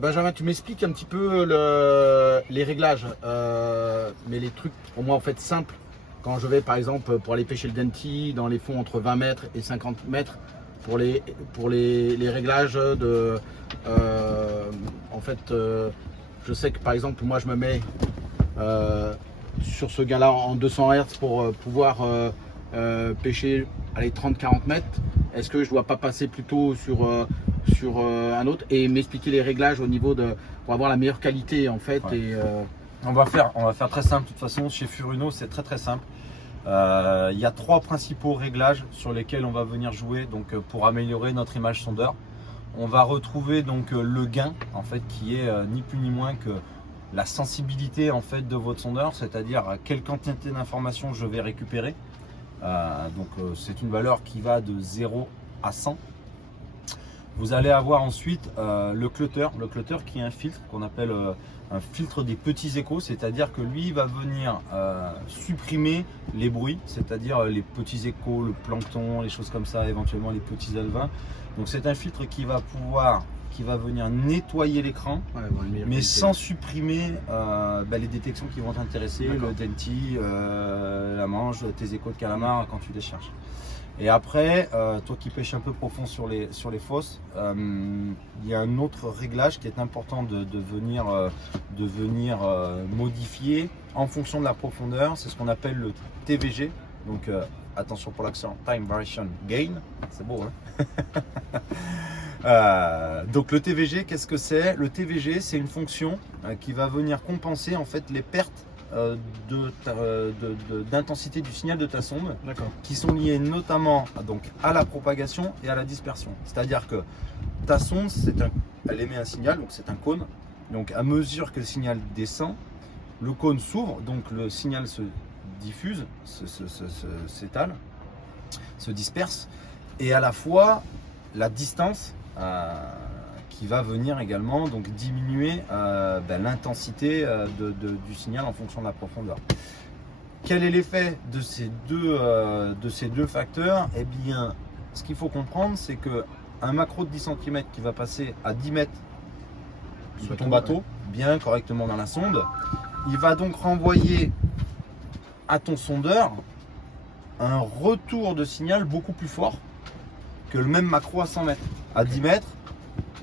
Benjamin, tu m'expliques un petit peu les réglages, mais les trucs pour moi en fait simples. Quand je vais par exemple pour aller pêcher le denti dans les fonds entre 20 mètres et 50 mètres, pour les réglages de... en fait, je sais que par exemple moi je me mets sur ce gain-là en 200 Hz pour pouvoir pêcher allez, 30-40 mètres. Est-ce que je dois pas passer plutôt sur un autre et m'expliquer les réglages au niveau de pour avoir la meilleure qualité en fait. Ouais. Et On va faire très simple. De toute façon, chez Furuno, c'est très simple. Il y a 3 principaux réglages sur lesquels on va venir jouer donc pour améliorer notre image sondeur. On va retrouver donc le gain en fait qui est ni plus ni moins que la sensibilité en fait de votre sondeur, c'est-à-dire quelle quantité d'informations je vais récupérer. C'est une valeur qui va de 0 à 100. Vous allez avoir ensuite le clutter qui est un filtre qu'on appelle un filtre des petits échos, c'est-à-dire que lui va venir supprimer les bruits, c'est-à-dire les petits échos, le plancton, les choses comme ça, éventuellement les petits alevins. Donc c'est un filtre qui va venir nettoyer l'écran, mais sans supprimer les détections qui vont t'intéresser, le denti, la manche, tes échos de calamar quand tu les cherches. Et après, toi qui pêches un peu profond sur les fosses, il y a un autre réglage qui est important de venir modifier en fonction de la profondeur. C'est ce qu'on appelle le TVG. Donc attention pour l'accent, Time Variation Gain. C'est beau, hein. Donc le TVG, qu'est-ce que c'est? Le TVG, c'est une fonction qui va venir compenser en fait les pertes d'intensité du signal de ta sonde, qui sont liées notamment donc à la propagation et à la dispersion. C'est-à-dire que ta sonde, elle émet un signal, donc c'est un cône. Donc à mesure que le signal descend, le cône s'ouvre, donc le signal se diffuse, s'étale, se disperse, et à la fois la distance qui va venir également donc diminuer l'intensité du signal en fonction de la profondeur. Quel est l'effet de ces deux facteurs? Eh bien, ce qu'il faut comprendre, c'est que un macro de 10 cm qui va passer à 10 mètres sur ton bateau, bien correctement dans la sonde, il va donc renvoyer à ton sondeur un retour de signal beaucoup plus fort que le même macro à 100 mètres. À 10 mètres,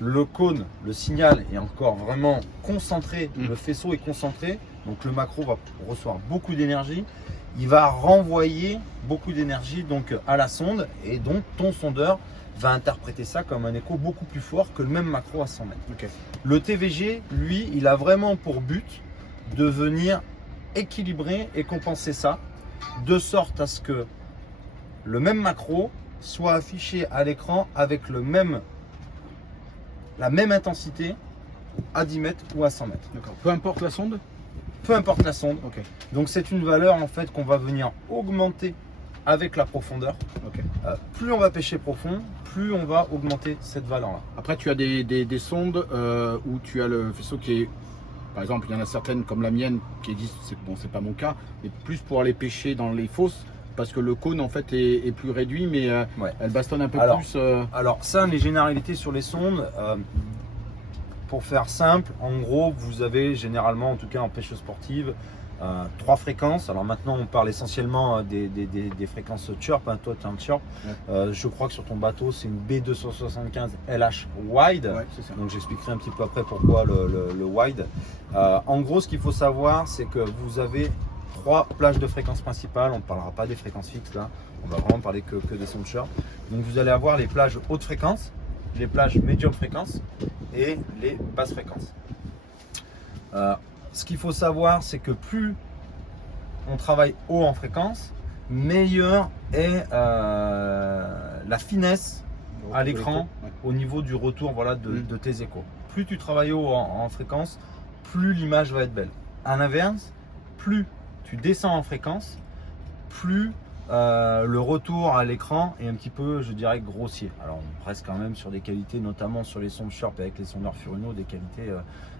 le cône, le signal est encore vraiment concentré, le faisceau est concentré, donc le macro va recevoir beaucoup d'énergie, il va renvoyer beaucoup d'énergie donc à la sonde, et donc ton sondeur va interpréter ça comme un écho beaucoup plus fort que le même macro à 100 mètres. Le TVG, lui, il a vraiment pour but de venir équilibrer et compenser ça, de sorte à ce que le même macro soit affiché à l'écran avec la même intensité à 10 mètres ou à 100 mètres. Peu importe la sonde? Peu importe la sonde. Donc c'est une valeur en fait qu'on va venir augmenter avec la profondeur. Plus on va pêcher profond, plus on va augmenter cette valeur-là. Après tu as des sondes où tu as le faisceau qui est, par exemple il y en a certaines comme la mienne qui disent, c'est pas mon cas, mais plus pour aller pêcher dans les fosses, parce que le cône en fait est plus réduit, mais elle bastonne un peu plus. Alors ça, les généralités sur les sondes, pour faire simple, en gros vous avez généralement, en tout cas en pêche sportive, 3 fréquences. Alors maintenant on parle essentiellement des fréquences chirp, hein. Toi tu es un chirp, je crois que sur ton bateau c'est une B275 LH wide, donc j'expliquerai un petit peu après pourquoi le wide. En gros ce qu'il faut savoir, c'est que vous avez 3 plages de fréquences principales. On ne parlera pas des fréquences fixes là, on va vraiment parler que des sondes chirp. Donc vous allez avoir les plages haute fréquence, les plages médium fréquence et les basses fréquences. Ce qu'il faut savoir, c'est que plus on travaille haut en fréquence, meilleure est la finesse à l'écran au niveau du retour de tes échos. Plus tu travailles haut en fréquence, plus l'image va être belle. À l'inverse, plus tu descends en fréquence, plus le retour à l'écran est un petit peu, je dirais, grossier. Alors on reste quand même sur des qualités, notamment sur les sondes Sharp avec les sondeurs Furuno, des qualités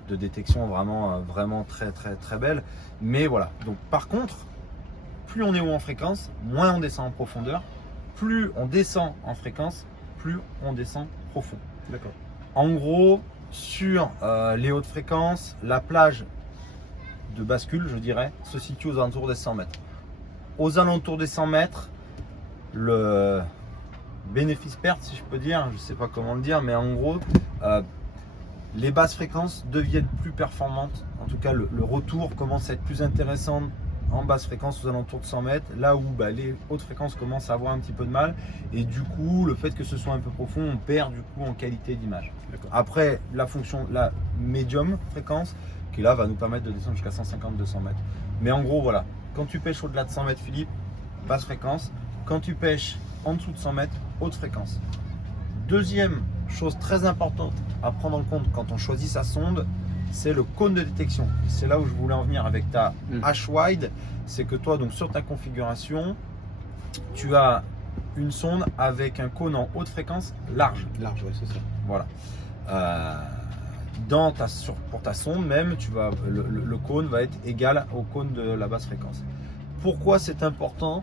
de détection vraiment très belles. Mais voilà, donc par contre, plus on est haut en fréquence, moins on descend en profondeur. Plus on descend en fréquence, plus on descend profond. En gros, sur les hautes fréquences, la plage de bascule, je dirais, se situe aux alentours des 100 mètres. Aux alentours des 100 mètres, le bénéfice-perte, si je peux dire, je ne sais pas comment le dire, mais en gros, les basses fréquences deviennent plus performantes. En tout cas, le retour commence à être plus intéressant en basse fréquence aux alentours de 100 mètres, là où les hautes fréquences commencent à avoir un petit peu de mal. Et du coup, le fait que ce soit un peu profond, on perd du coup en qualité d'image. Après, la fonction, la médium fréquence, qui là va nous permettre de descendre jusqu'à 150-200 mètres. Mais en gros, voilà, quand tu pêches au-delà de 100 mètres, Philippe, basse fréquence. Quand tu pêches en dessous de 100 mètres, haute fréquence. Deuxième chose très importante à prendre en compte quand on choisit sa sonde, c'est le cône de détection. C'est là où je voulais en venir avec ta H-Wide. C'est que toi, donc sur ta configuration, tu as une sonde avec un cône en haute fréquence large. Large, oui, c'est ça. Voilà. Pour ta sonde même, le cône va être égal au cône de la basse fréquence. Pourquoi c'est important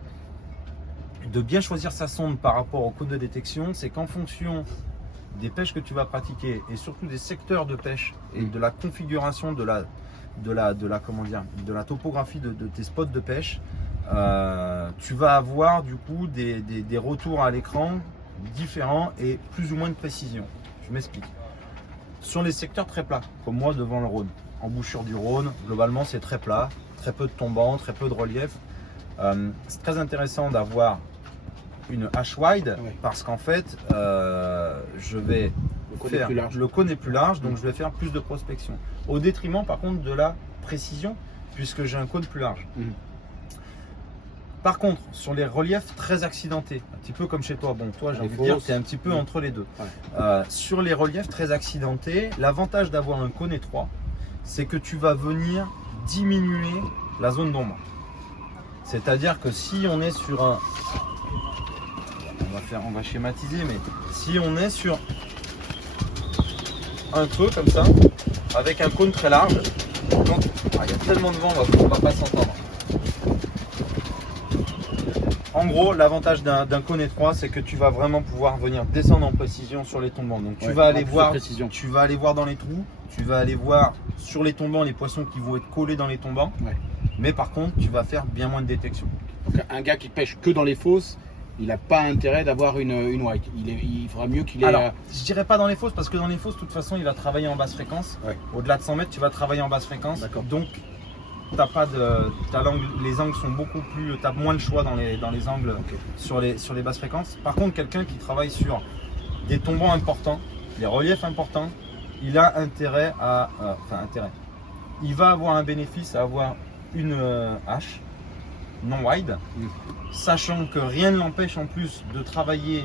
de bien choisir sa sonde par rapport au cône de détection? C'est qu'en fonction des pêches que tu vas pratiquer et surtout des secteurs de pêche et de la configuration de la topographie de tes spots de pêche, tu vas avoir du coup des retours à l'écran différents et plus ou moins de précision. Je m'explique. Sur les secteurs très plats, comme moi devant le Rhône, embouchure du Rhône, globalement c'est très plat, très peu de tombants, très peu de relief. C'est très intéressant d'avoir une H-Wide parce qu'en fait, le cône est plus large, donc je vais faire plus de prospection. Au détriment par contre de la précision, puisque j'ai un cône plus large. Par contre, sur les reliefs très accidentés, un petit peu comme chez toi, bon, toi j'ai envie de dire, tu es un petit peu entre les deux. Sur les reliefs très accidentés, l'avantage d'avoir un cône étroit, c'est que tu vas venir diminuer la zone d'ombre. C'est-à-dire que si on est sur un... On va schématiser, mais si on est sur un creux comme ça, avec un cône très large, il y a tellement de vent, on va pas s'entendre. En gros, l'avantage d'un cône étroit, c'est que tu vas vraiment pouvoir venir descendre en précision sur les tombants. Donc tu vas aller voir dans les trous, tu vas aller voir sur les tombants les poissons qui vont être collés dans les tombants. Mais par contre, tu vas faire bien moins de détection. Donc un gars qui pêche que dans les fosses, il n'a pas intérêt d'avoir une white. Il fera mieux qu'il ait... Alors, je dirais pas dans les fosses, parce que dans les fosses, de toute façon, il va travailler en basse fréquence. Au-delà de 100 mètres, tu vas travailler en basse fréquence. Donc, les angles sont beaucoup plus... Tu as moins de choix dans les angles sur les basses fréquences. Par contre, quelqu'un qui travaille sur des tombants importants, des reliefs importants, il a intérêt à... il va avoir un bénéfice à avoir une hache non wide, sachant que rien ne l'empêche en plus de travailler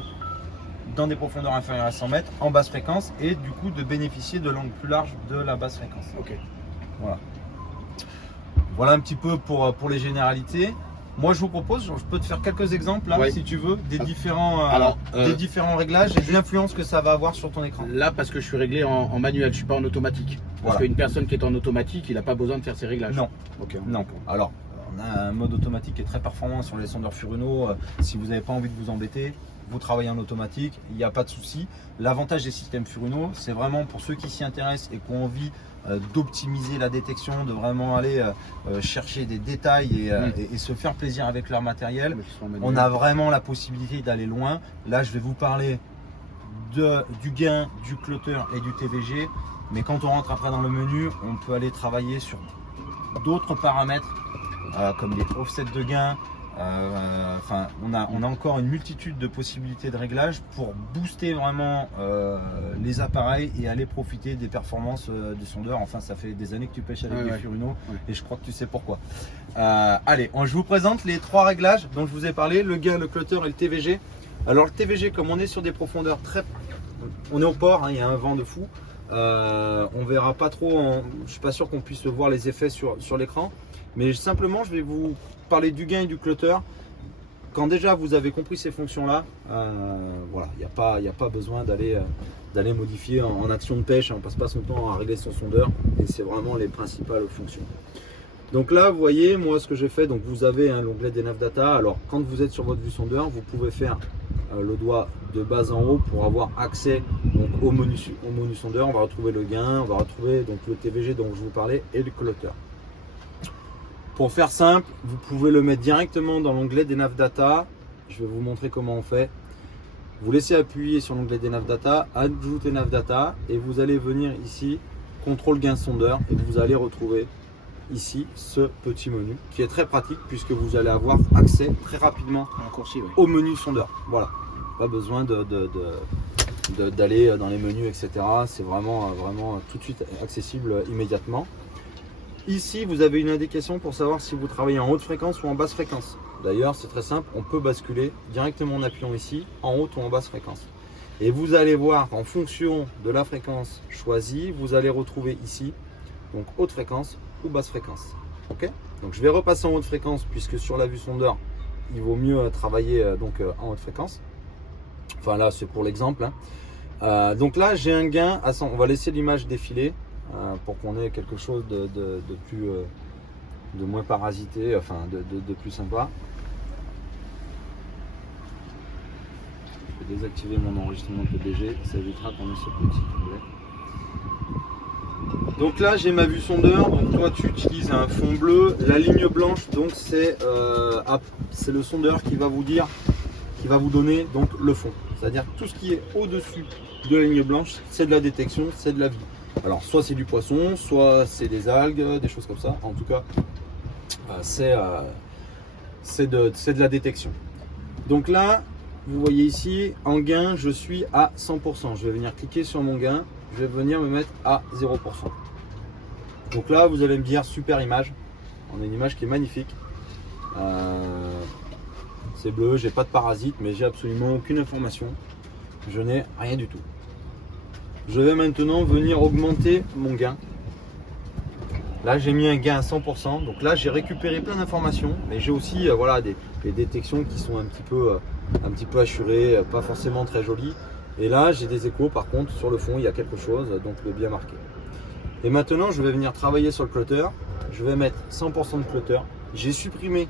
dans des profondeurs inférieures à 100 mètres en basse fréquence et du coup de bénéficier de l'angle plus large de la basse fréquence. Voilà un petit peu pour les généralités. Moi je vous propose, je peux te faire quelques exemples là, si tu veux, des différents réglages et de l'influence que ça va avoir sur ton écran. Là parce que je suis réglé en manuel, je ne suis pas en automatique. Parce qu'une personne qui est en automatique, il n'a pas besoin de faire ses réglages. Non. Non. Alors, on a un mode automatique qui est très performant sur les sondeurs Furuno. Si vous n'avez pas envie de vous embêter, vous travaillez en automatique, il n'y a pas de souci. L'avantage des systèmes Furuno, c'est vraiment pour ceux qui s'y intéressent et qui ont envie d'optimiser la détection, de vraiment aller chercher des détails et se faire plaisir avec leur matériel. On a vraiment la possibilité d'aller loin. Là, je vais vous parler du gain, du clutter et du TVG. Mais quand on rentre après dans le menu, on peut aller travailler sur d'autres paramètres comme les offsets de gain. On a encore une multitude de possibilités de réglage pour booster vraiment les appareils et aller profiter des performances du sondeur. Enfin, ça fait des années que tu pêches avec des Furuno et je crois que tu sais pourquoi. Allez, je vous présente les trois réglages dont je vous ai parlé, le gain, le clutter et le TVG. Alors le TVG, comme on est sur des profondeurs on est au port, il y a un vent de fou. On verra pas trop, je suis pas sûr qu'on puisse voir les effets sur l'écran, mais simplement je vais vous parler du gain et du clutter. Quand déjà vous avez compris ces fonctions là, voilà, il n'y a pas besoin d'aller modifier en action de pêche, on passe pas son temps à régler son sondeur et c'est vraiment les principales fonctions. Donc là vous voyez moi ce que j'ai fait, donc vous avez l'onglet des nav data. Alors quand vous êtes sur votre vue sondeur, vous pouvez faire le doigt de bas en haut pour avoir accès donc, au menu sondeur. On va retrouver le gain, on va retrouver donc, le TVG dont je vous parlais et le clutter. Pour faire simple, vous pouvez le mettre directement dans l'onglet des nav data. Je vais vous montrer comment on fait. Vous laissez appuyer sur l'onglet des nav data, ajouter nav data et vous allez venir ici, contrôle gain sondeur et vous allez retrouver ici ce petit menu qui est très pratique puisque vous allez avoir accès très rapidement au menu sondeur. Voilà, pas besoin d'aller dans les menus, etc. C'est vraiment tout de suite accessible immédiatement. Ici, vous avez une indication pour savoir si vous travaillez en haute fréquence ou en basse fréquence. D'ailleurs, c'est très simple, on peut basculer directement en appuyant ici, en haute ou en basse fréquence. Et vous allez voir qu'en fonction de la fréquence choisie, vous allez retrouver ici, donc haute fréquence ou basse fréquence. Ok, donc je vais repasser en haute fréquence puisque sur la vue sondeur, il vaut mieux travailler en haute fréquence. Enfin là, c'est pour l'exemple. Hein. Donc là, j'ai un gain à 100. On va laisser l'image défiler pour qu'on ait quelque chose de plus, de moins parasité, enfin de plus sympa. Je vais désactiver mon enregistrement PBG, ça évitera qu'on ait ce petit onglet. Donc là j'ai ma vue sondeur, donc toi tu utilises un fond bleu, la ligne blanche donc c'est le sondeur qui va vous dire, qui va vous donner donc le fond. C'est-à-dire tout ce qui est au-dessus de la ligne blanche, c'est de la détection, c'est de la vie. Alors soit c'est du poisson, soit c'est des algues, des choses comme ça. En tout cas, c'est de la détection. Donc là, vous voyez ici, en gain, je suis à 100%. Je vais venir cliquer sur mon gain, je vais venir me mettre à 0%. Donc là, vous allez me dire super image. On a une image qui est magnifique. C'est bleu, j'ai pas de parasite, mais j'ai absolument aucune information. Je n'ai rien du tout. Je vais maintenant venir augmenter mon gain. Là, j'ai mis un gain à 100%. Donc là, j'ai récupéré plein d'informations, mais j'ai aussi voilà, des détections qui sont un petit peu assurées, pas forcément très jolies. Et là, j'ai des échos. Par contre, sur le fond, il y a quelque chose, donc de bien marqué. Et maintenant, je vais venir travailler sur le clutter. Je vais mettre 100% de clutter. J'ai supprimé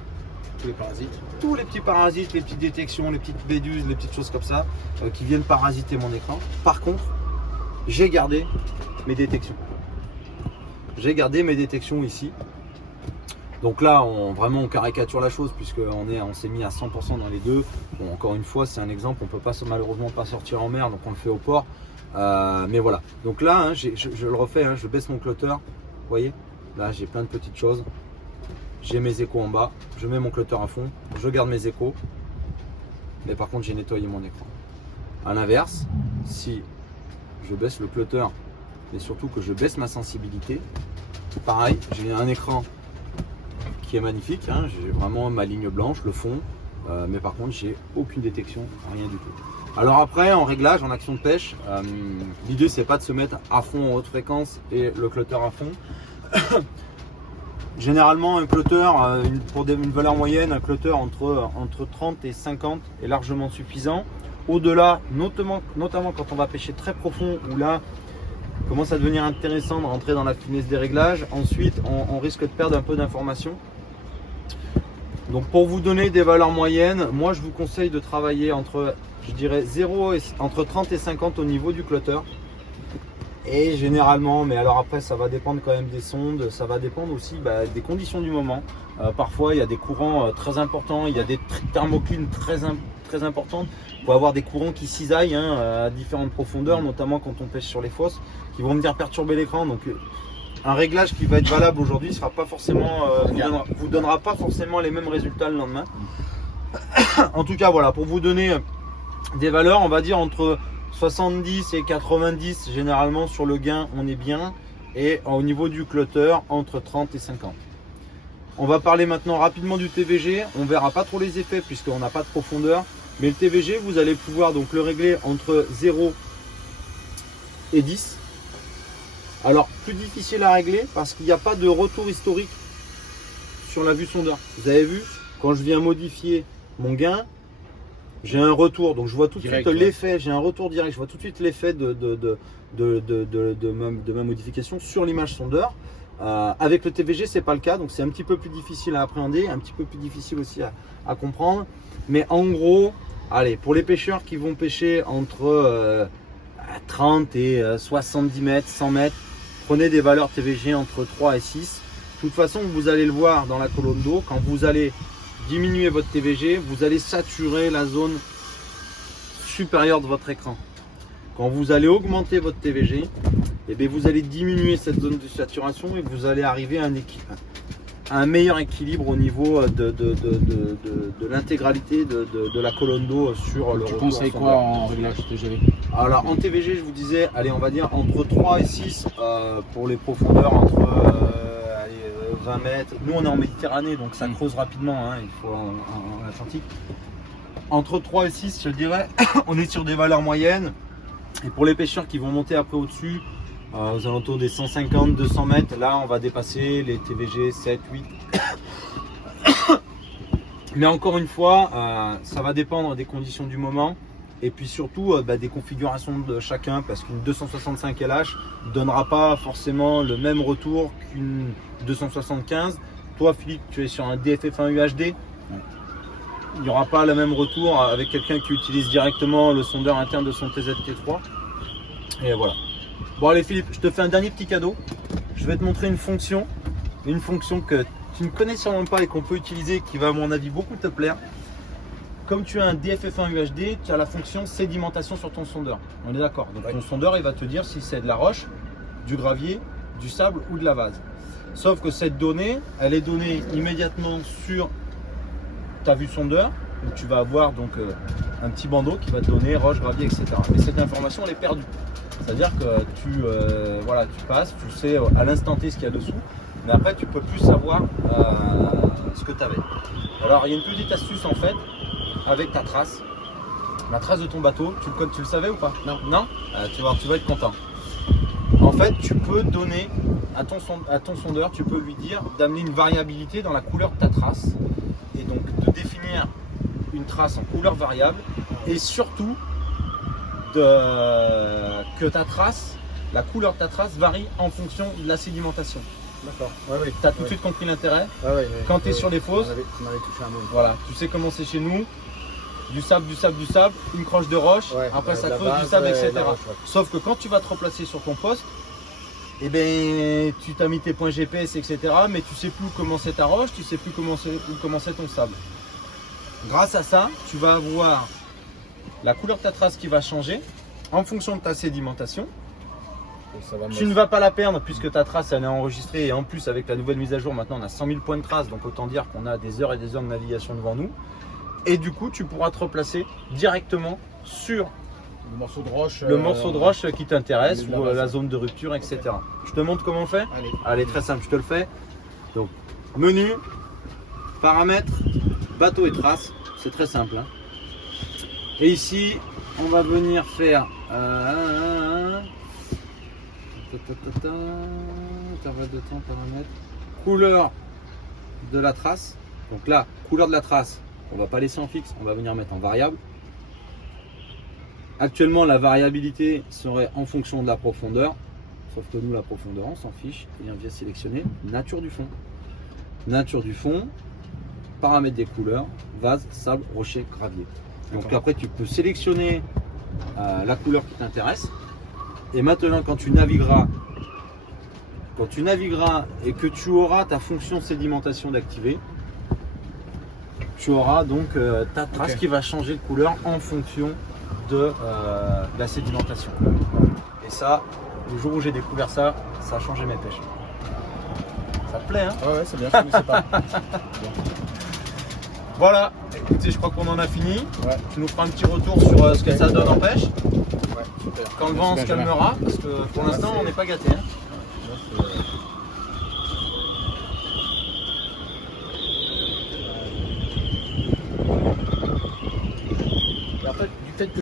tous les parasites. Tous les petits parasites, les petites détections, les petites béduses, les petites choses comme ça qui viennent parasiter mon écran. Par contre, j'ai gardé mes détections. J'ai gardé mes détections ici. Donc là, vraiment on caricature la chose puisqu'on s'est mis à 100% dans les deux. Bon, encore une fois, c'est un exemple. On ne peut malheureusement pas sortir en mer, donc on le fait au port. Mais voilà. Donc là, hein, je le refais. Hein, je baisse mon clutter. Vous voyez, là, j'ai plein de petites choses. J'ai mes échos en bas, je mets mon clutter à fond, je garde mes échos, mais par contre j'ai nettoyé mon écran. A l'inverse, si je baisse le clutter, mais surtout que je baisse ma sensibilité, pareil, j'ai un écran qui est magnifique, hein, j'ai vraiment ma ligne blanche, le fond, mais par contre j'ai aucune détection, rien du tout. Alors après, en réglage, en action de pêche, l'idée c'est pas de se mettre à fond en haute fréquence et le clutter à fond. Généralement, un clutter, pour une valeur moyenne, un clutter entre 30 et 50 est largement suffisant. Au-delà, notamment quand on va pêcher très profond, où là, commence à devenir intéressant de rentrer dans la finesse des réglages. Ensuite, on risque de perdre un peu d'informations. Donc pour vous donner des valeurs moyennes, moi je vous conseille de travailler entre, je dirais, entre 30 et 50 au niveau du clutter. Et généralement, mais alors après ça va dépendre quand même des sondes, ça va dépendre aussi des conditions du moment. Parfois il y a des courants très importants, il y a des thermoclines très importantes. Il faut avoir des courants qui cisaillent à différentes profondeurs, notamment quand on pêche sur les fosses, qui vont venir perturber l'écran. Donc un réglage qui va être valable aujourd'hui sera pas forcément, vous donnera pas forcément les mêmes résultats le lendemain. En tout cas voilà, pour vous donner des valeurs, on va dire entre 70 et 90 généralement sur le gain on est bien, et au niveau du clutter entre 30 et 50. On va parler maintenant rapidement du TVG. On verra pas trop les effets puisqu'on n'a pas de profondeur, mais le TVG vous allez pouvoir donc le régler entre 0 et 10. Alors plus difficile à régler parce qu'il n'y a pas de retour historique sur la vue sondeur. Vous avez vu, quand je viens modifier mon gain, j'ai un retour, donc je vois tout de suite l'effet, j'ai un retour direct, je vois tout de suite l'effet de ma modification sur l'image sondeur. Avec le TVG, c'est pas le cas, donc c'est un petit peu plus difficile à appréhender, un petit peu plus difficile aussi à comprendre. Mais en gros, allez, pour les pêcheurs qui vont pêcher entre 30 et 70 mètres, 100 mètres, prenez des valeurs TVG entre 3 et 6. De toute façon, vous allez le voir dans la colonne d'eau, quand vous allez diminuer votre TVG, vous allez saturer la zone supérieure de votre écran. Quand vous allez augmenter votre TVG, eh bien, vous allez diminuer cette zone de saturation et vous allez arriver à un meilleur équilibre au niveau de l'intégralité de la colonne d'eau sur le retour. Tu conseilles quoi en réglage TGV? Alors en TVG, je vous disais, allez, on va dire entre 3 et 6 pour les profondeurs entre 20 mètres. Nous, on est en Méditerranée, donc ça creuse rapidement, hein, il faut en Atlantique. Entre 3 et 6, je dirais, on est sur des valeurs moyennes. Et pour les pêcheurs qui vont monter après au-dessus, aux alentours des 150-200 mètres, là on va dépasser les TVG 7, 8. Mais encore une fois, ça va dépendre des conditions du moment et puis surtout des configurations de chacun, parce qu'une 265 LH ne donnera pas forcément le même retour qu'une 275. Toi Philippe, tu es sur un DFF1 UHD. Il n'y aura pas le même retour avec quelqu'un qui utilise directement le sondeur interne de son TZT3. Et voilà. Bon allez Philippe, je te fais un dernier petit cadeau. Je vais te montrer une fonction que tu ne connais sûrement pas et qu'on peut utiliser, qui va à mon avis beaucoup te plaire. Comme tu as un DFF1 UHD, tu as la fonction sédimentation sur ton sondeur. On est d'accord. Donc ton sondeur, il va te dire si c'est de la roche, du gravier, du sable ou de la vase. Sauf que cette donnée, elle est donnée immédiatement sur ta vue sondeur. Donc tu vas avoir donc un petit bandeau qui va te donner roche, gravier, etc. Mais cette information, elle est perdue. C'est-à-dire que tu passes, tu sais à l'instant T ce qu'il y a dessous, mais après tu peux plus savoir ce que tu avais. Alors il y a une petite astuce en fait avec ta trace. La trace de ton bateau, tu le savais ou pas? Non. Non, tu vas être content. En fait, tu peux donner à ton sondeur, tu peux lui dire d'amener une variabilité dans la couleur de ta trace et donc de définir une trace en couleur variable et surtout que ta trace, la couleur de ta trace varie en fonction de la sédimentation. D'accord. Tu as tout de suite compris l'intérêt. Quand tu es sur les fosses, tu m'avais touché un mot. Voilà, tu sais comment c'est chez nous. Du sable, une croche de roche, après ça creuse, du sable, etc. Sauf que quand tu vas te replacer sur ton poste, eh ben, tu t'as mis tes points GPS, etc. Mais tu sais plus comment c'est ta roche, tu sais plus comment c'est ton sable. Grâce à ça, tu vas avoir la couleur de ta trace qui va changer en fonction de ta sédimentation. Tu ne vas pas la perdre puisque ta trace elle est enregistrée et en plus avec la nouvelle mise à jour maintenant on a 100 000 points de trace, donc autant dire qu'on a des heures et des heures de navigation devant nous. Et du coup tu pourras te replacer directement sur le morceau de roche qui t'intéresse ou la zone de rupture, etc. Je te montre comment on fait. Allez, très simple, je te le fais. Donc menu, paramètres, bateau et trace, c'est très simple, hein. Et ici on va venir faire intervalle de temps, paramètres, couleur de la trace. Donc là, couleur de la trace, on va pas laisser en fixe, on va venir mettre en variable. Actuellement, la variabilité serait en fonction de la profondeur, sauf que nous, la profondeur, on s'en fiche et on vient sélectionner nature du fond. Nature du fond, paramètres des couleurs, vase, sable, rocher, gravier. Donc après, tu peux sélectionner la couleur qui t'intéresse. Et maintenant, quand tu navigueras et que tu auras ta fonction sédimentation d'activer, tu auras donc ta trace qui va changer de couleur en fonction de la sédimentation. Et ça, le jour où j'ai découvert ça, ça a changé mes pêches. Ça te plaît, hein? Ouais, c'est bien, je connaissais pas. Voilà, écoutez, je crois qu'on en a fini. Tu nous feras un petit retour sur ce que ça donne en pêche. Quand le vent se calmera, parce que pour l'instant on n'est pas gâté, hein.